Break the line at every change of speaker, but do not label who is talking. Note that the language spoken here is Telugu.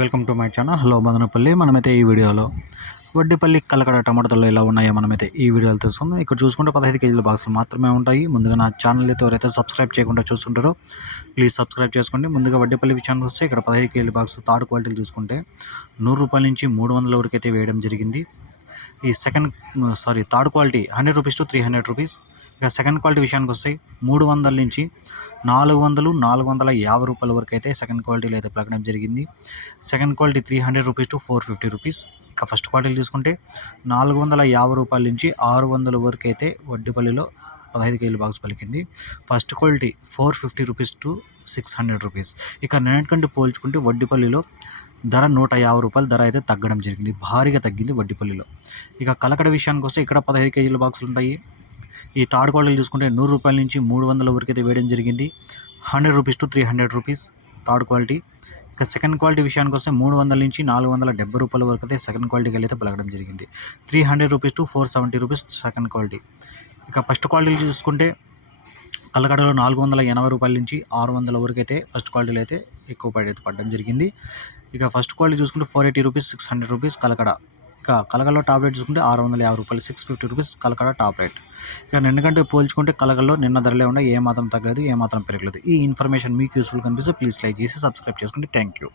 Welcome to my channel. Hello Madanapalle. మనమైతే ఈ వీడియోలో వడ్డీపల్లి కలకడ టమాటాలు ఎలా ఉన్నాయో మనమైతే ఈ వీడియోలో తెలుసుకుందాం. ఇక్కడ చూసుకుంటే పదహైదు కేజీల బాక్సులు మాత్రమే ఉంటాయి. ముందుగా నా ఛానల్ అయితే ఎవరైతే సబ్స్క్రైబ్ చేయకుండా చూస్తుంటారో ప్లీజ్ సబ్స్క్రైబ్ చేసుకోండి. ముందుగా వడ్డీపల్లి విషయానికి వస్తే ఇక్కడ పదహైదు కేజీల బాక్స్ థర్డ్ క్వాలిటీలు చూసుకుంటే నూరు రూపాయల నుంచి మూడు వందల వరకు అయితే వేయడం జరిగింది. ఈ second sorry third quality hundred rupees to three hundred rupees ఇక సెకండ్ క్వాలిటీ విషయానికి వస్తే మూడు వందల నుంచి నాలుగు వందలు నాలుగు వందల యాభై రూపాయల వరకు అయితే సెకండ్ క్వాలిటీలో అయితే ప్రకటన జరిగింది. Second quality three hundred rupees to four fifty rupees ఇక ఫస్ట్ క్వాలిటీ తీసుకుంటే నాలుగు వందల యాభై రూపాయల నుంచి ఆరు వందల వరకు అయితే వడ్డీపల్లిలో పదహైదు కేజీల బాక్స్ పలికింది. First quality four fifty rupees to six hundred rupees ఇక నిన్నటికంటే పోల్చుకుంటే వడ్డీపల్లిలో ధర నూట యాభై రూపాయల ధర అయితే తగ్గడం జరిగింది. భారీగా తగ్గింది వడ్డీపల్లిలో. ఇక కలకడ విషయానికి వస్తే ఇక్కడ పదహైదు కేజీల బాక్సులు ఉంటాయి. ఈ తాడుకోడలు క్వాలిటీలు చూసుకుంటే నూరు రూపాయల నుంచి మూడు వందల వరకు అయితే వేయడం జరిగింది. Hundred rupees to three hundred rupees third quality. ఇక సెకండ్ క్వాలిటీ విషయానికి వస్తే మూడు వందల నుంచి నాలుగు వందల డెబ్బై రూపాయల వరకు అయితే సెకండ్ క్వాలిటీకి అయితే పలకడం జరిగింది. Three hundred rupees to four seventy rupees second quality. ఇక ఫస్ట్ క్వాలిటీ చూసుకుంటే కలకడలో నాలుగు వందల ఎనభై రూపాయల నుంచి ఆరు వందల వరకు అయితే ఫస్ట్ క్వాలిటీలో అయితే ఎక్కువ పడి అయితే పడడం జరిగింది. ఇక ఫస్ట్ క్వాలిటీ చూసుకుంటే four eighty rupees six hundred rupees Kalakada. ఇక కలకల్లో టాప్ రేట్ చూసుకుంటే ఆరు వందల యాభై రూపాయలు six fifty rupees Kalakada top rate. ఇక నిన్నకంటే పోల్చుకుంటే కలకల్లో నిన్న ధరలే ఉండే ఏ మాత్రం తగ్గలేదు ఏ మాత్రం పెరగలేదు. ఈ ఇన్ఫర్మేషన్ మీకు యూస్ఫుల్ కనిపిస్తే ప్లీజ్ లైక్ చేసి సబ్స్క్రైబ్ చేసుకోండి థ్యాంక్ యూ.